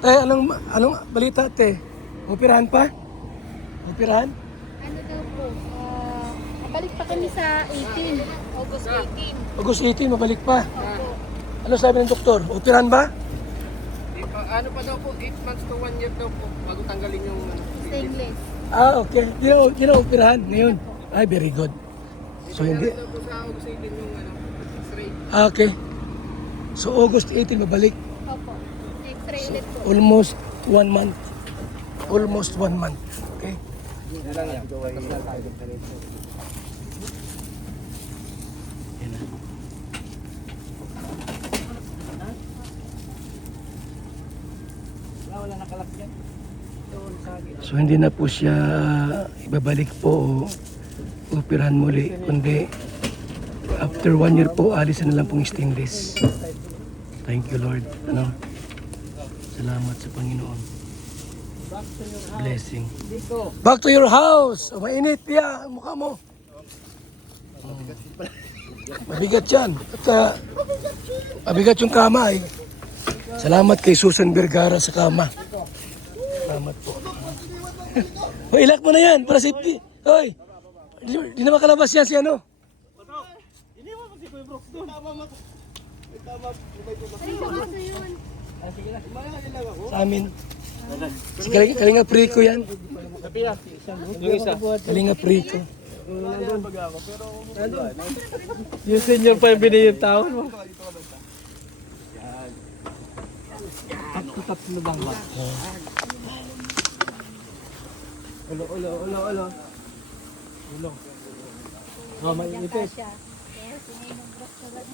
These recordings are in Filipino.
Anong balita, te? Operahan pa? Operahan? Ano daw po, balik pa kami sa 18, August 18. August 18, mabalik pa. Opo. Ano sabi ng doktor? Operahan ba? Ano pa daw po, 8 months to 1 year daw po bago tanggalin yung Stainless. Okay. Di na operahan ngayon. Ay, very good. So, hindi. daw po sa August 18 yung X-ray. Okay. So, August 18, mabalik. Opo. X-ray ulit po. Almost 1 month. Almost 1 month. Okay? Yan na. Wala nakalak yan. So hindi na po siya ibabalik po o operahan muli, kundi after 1 year po, alisan na lang pong stainless. Thank you, Lord. Salamat sa Panginoon. Blessing. Back to your house. Oh, mainit, Pia. Ang mukha mo. Mabigat yan. At, mabigat yung kama eh. Salamat kay Susan Vergara sa kama. Salamat po. Hoy, ilak mo na yan para safety. Hoy, di na makalabas yan si ano. Sa amin. Si Kalinga Prico yan. Yung isa. Kalinga Prico. Yung senior pa yung binigyan taon mo. Tatlo bang ba? Ulo. Oh, may ipis. Siya. Kaya sinainom brush na lang.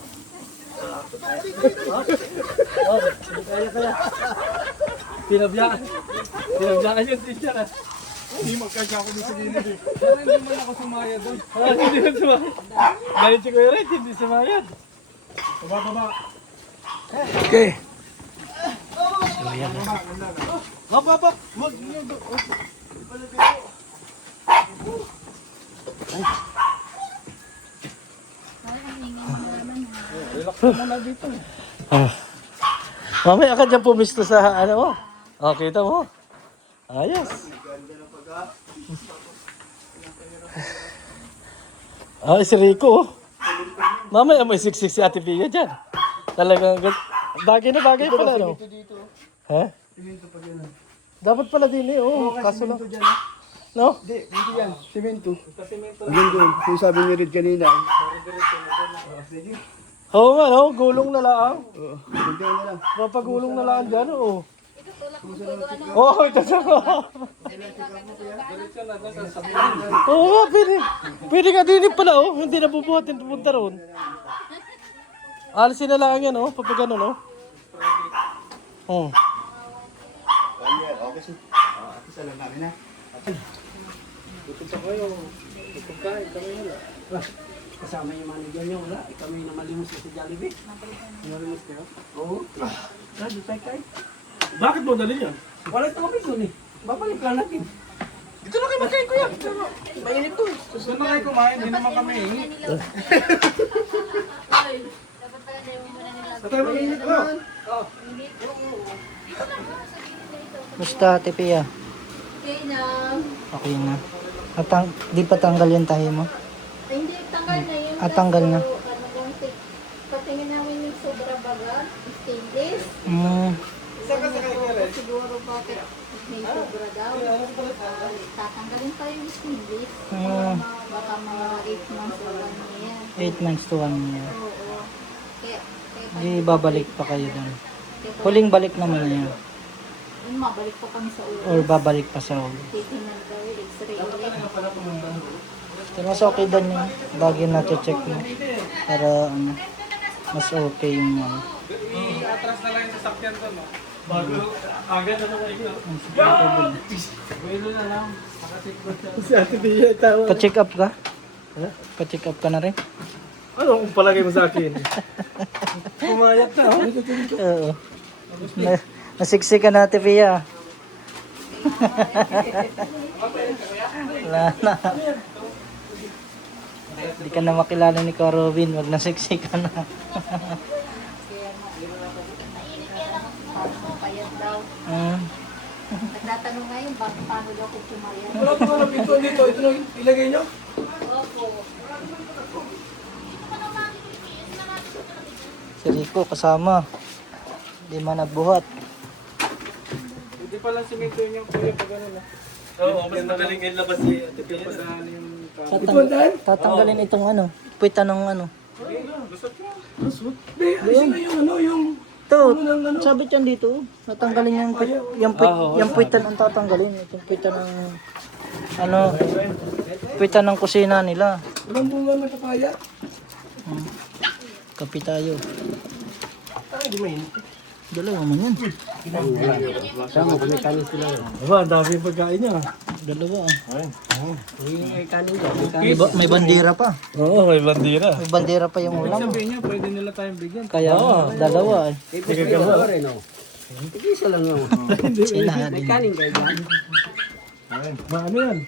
Kaya. Pinabiyaan yung teacher ah. Hindi magkasya ako dito sa gilid eh. Pero hindi man ako sumayad doon. Hindi man sumayad. Galit si Kuya Red, hindi sumayad. Baba. Okay. Baba. Wag. Mamaya ka dyan pumisto sa ano mo. Oh, kita mo. Ayos. Ay, si Rico. Oh. Mamaya may siksik si Ate Pia dyan. Talagang bagay na bagay pala, no? Ha? Dapat pala din eh, oh. Kaso lang. No? Hindi, hindi yan. Simento. Yun doon. Yung sabi ni Red kanina. Oo nga, no? Gulong na lang. Oo. Ganyan na lang. Mapagulong na lang dyan, oh. Oo, ito sa Oo nga, pwede. Pwede ka din pala, oh. Hindi na bubuhatin pupunta roon. Alisin na lang yan, oh. Pag ano, no? Oh. Okay, sir. Ate, salam namin na. Pupunta kayo. Pagkain kami wala. Kasama yung manager niya wala. Kami na malimos sa Jollibee. Malimos kayo? Oo. Di tayo kain. Bakit mo dali yan? Wala ito kami doon eh. Babalik lang natin. Dito na kayo magkain, kuya. Mainit to. Doon na kayo kumain. Hindi naman kami. Dapat pala na yung muna nila. Sa tayo mag-init. Musta Ate Pia? Okay na. Okay na. Di pa tanggal yung tahi mo? Ay, hindi, tanggal na yun. Tanggal na. Ano kung patingin namin yung sobra baga, stainless. Siguro bakit may sobra daw. Tatanggalin pa yung stainless. Baka mga 8 months o 1 year. 8 months to 1 year. Oo. Kaya Di babalik pa kayo doon. Huling balik naman niya. yun, mabalik pa kami sa ulo. Or babalik pa sa ulo. Titingnan daw yung x-ray ulit. Pero mas okay doon yung bagay na check mo. Para ano, mas okay yung ano. Atras na lang yung sasakyan ko, no? Bago, agad na naman ito. Buwelo na lang. Nakacheck ko siya. Si Ate Pia, tawa. Pa-check up ka? Pa-check up ka na rin? Ano kung palagay mo sa akin? Pumayat na, oh. Oo. Nasiksi ka na Ate Pia. Wala na. Hindi ka na makilala ni Ka Robin. Wag na sexy ka na. Mainit yan ang payat daw. Nagtatanong ngayon, paano daw ko pumayag? Wala pa nga dito. Ito na ilagay nyo. Opo. Si Rico kasama. Hindi man nagbuhat. Hindi pa lang simento yung kuya pag ano na. Oo, mas madaling ilabas si Ate Pia. Ito ang daan? Tatanggalin itong ano, puwita ng ano. Be, ayun na yung ano, yung... Ito, ano? sabit yan dito. Tatanggalin yung puwita ang tatanggalin. Itong puwita ng ano, puwita ng kusina nila. Walang bunga ng papaya. Kapi tayo. Ay, di mainit. Dalawa man yan. Sama ko may kanin sila. Aba, ang dami pagkain niya. Dalawa. May kanin dyan. May bandera pa. Oo, may bandira. May bandera pa yung ulam. Sabihin niya, pwede nila tayong bigyan. Kaya dalawa eh. Tigagawa rin, oh. Tigisa lang yun. Sila May din. kanin kayo dyan. Ano yan?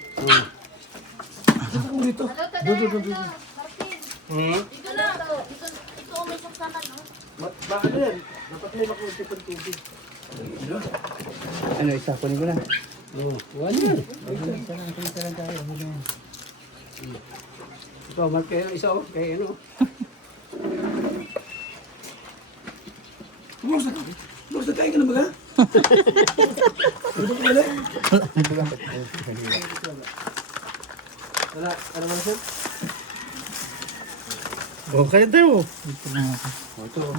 Dito. Dito na. Ito may saksakan, no? Bakit yan? Dapat may makutipon tubig. Ano, isa ko nila. Oo. Wala yan. Ito, kayo isa, oh. Kaya ano. Basta kain ka na ba ka? Ano ka pala? Wala, ano man sir? Okay tayo.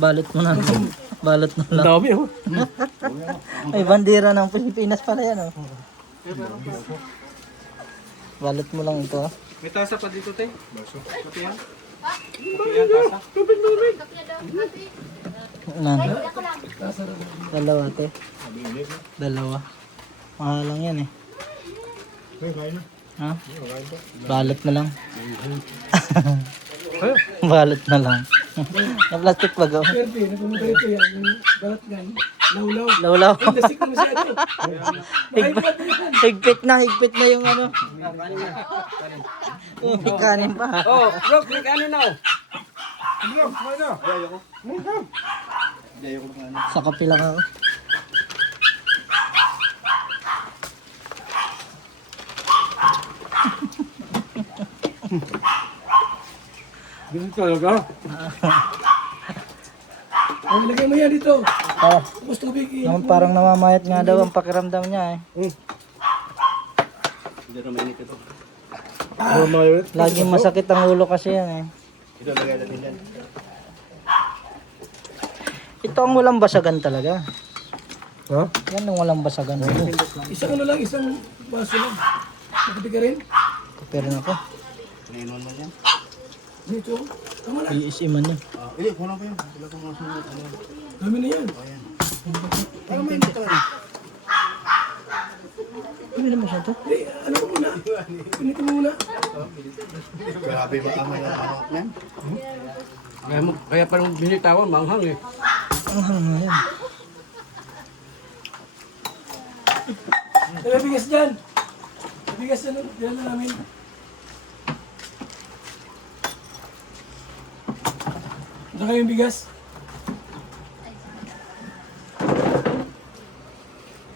Balot mo na. Balot mo lang. Dami oh. May bandera ng Pilipinas pala yan oh. Balot mo lang ito ah. May tasa pa dito tayo. Kape yan? Nan. Dalawa te. Dalawa. Mahal lang yan eh. Ha? Balot na lang. Balot na lang. Yung plastic bag oh. Swerte, napumunta ito yan. Yung balat yan. Lawlaw. Lawlaw. Dasik na masyado. Higpit na yung ano. May kanin pa. Oh, bro, may kanin na, oh. Sa kape lang ako. Ganun talaga. Oh, ilagay mo yan dito. Ah, Tapos tubig. naman parang namamayat nga daw ang pakiramdam niya eh. Hindi na mainit ito. Laging masakit ang ulo kasi yan eh. Ito, lagay natin yan. Ito ang walang basagan talaga. Ha? Yan ang walang basagan. Isang ano lang, isang baso lang. Nakati ka rin? Pero ako, Nainuan mo yan. Dito. Tama na. iisiman niya. Hindi, kulang pa yan. Wala kong masunod. Dami na yan. Parang may ito. Hindi naman siya to. Eh, ano mo muna? Pinito mo muna. Grabe ba ang mga ano yan? Kaya parang binitawan, manghang eh. Ang hanga yan. May bigas dyan. May bigas dyan. Diyan na namin. Ito kayong bigas.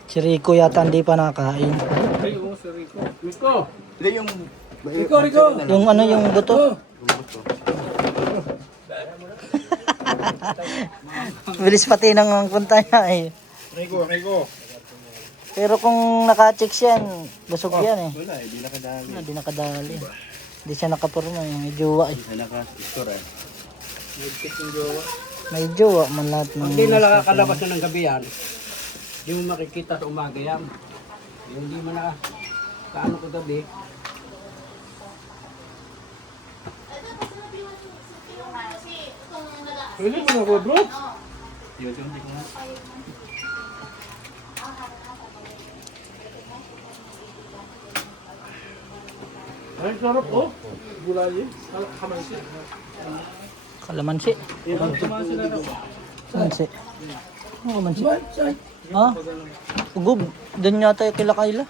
Si Rico yata hindi pa nakain. Ay, oo, si Rico. Rico! Hindi yung... Rico. Yung ano, yung buto. Bilis pati nang punta niya eh. Rico. Pero kung naka-checks yan, busog yan eh. Wala, hindi nakadali. Hindi nakadali. Hindi siya nakapurma eh. May jowa eh. Ay, naka-store eh. May jowa man lahat ng... Hindi na nakakalabas na ng gabi yan. Hindi mo makikita sa umaga yan. Hindi mo na kaano ko gabi. Pwede mo na ko bro? Ay, sarap oh. Gulay eh. Kamansi. Kalamansi. Kamansi na lang. Kalamansi. Ano kalamansi? Diba? Saan? Ha? Ugub. Doon yata yung kila Kayla.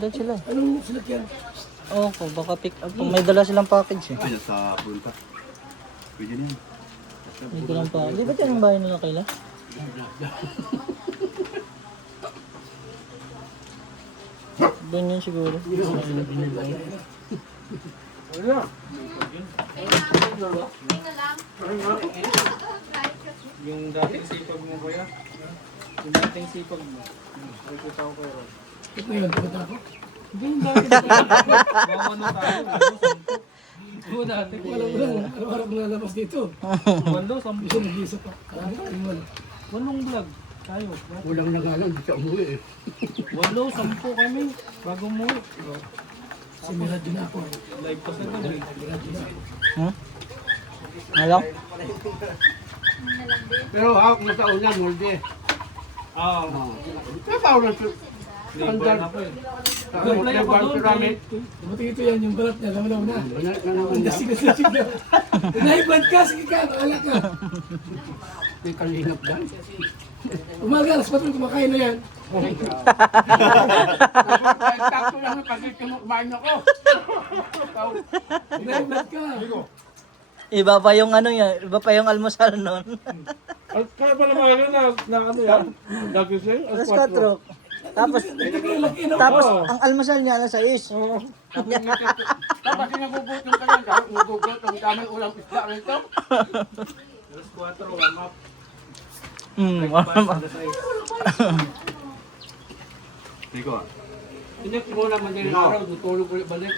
Doon sila. Anong sinakyan? Oo, oh, baka pick up. May dala silang package eh. Ay, sa punta. Pwede na yan. Hindi ko lang pa. Di ba dyan ang bahay nila Kayla? Ganyan siguro. Yung dating sipag mo kuya. Yung dating sipag mo. Nakikita ko kayo. Ito yun, punta ako. Hindi yung dating sipag mo. Bawa na tayo. Oo dati. Walang araw-araw nalabas dito. Wando, sampu. Isa nag-iisa pa. Wala. Walong vlog. Tayo. Kulang na nga lang, di siya umuwi eh. Walo, 10 kami. Bago mo. Siniradyo na ako. Live pa sa gabi. Ano? Pero hawak na sa una, molde. Ah, Kaya pa ulan sa libre na po eh. Reply ako doon. Dumating ito yan, yung balat niya, lamaw na. Naman Ang dasig na. Naibad ka, sige ka, wala ka. may kalingap dyan. Umaga, alas 4 kumakain na yan. Takto lang yung pag-itim mo, kumain ako. Naibad ka. Iba pa yung ano yan, iba pa yung almusal nun. Kaya pa naman yun na ano yan? Nagising? Alas 4. Tapos, tapos ang almusal niya alas 6. Tapos nagugutom ka lang, dahil nagugutom, daming ulam isda rito. Alas 4, warm up. Inik mo naman din yung araw, tutulog ulit balik.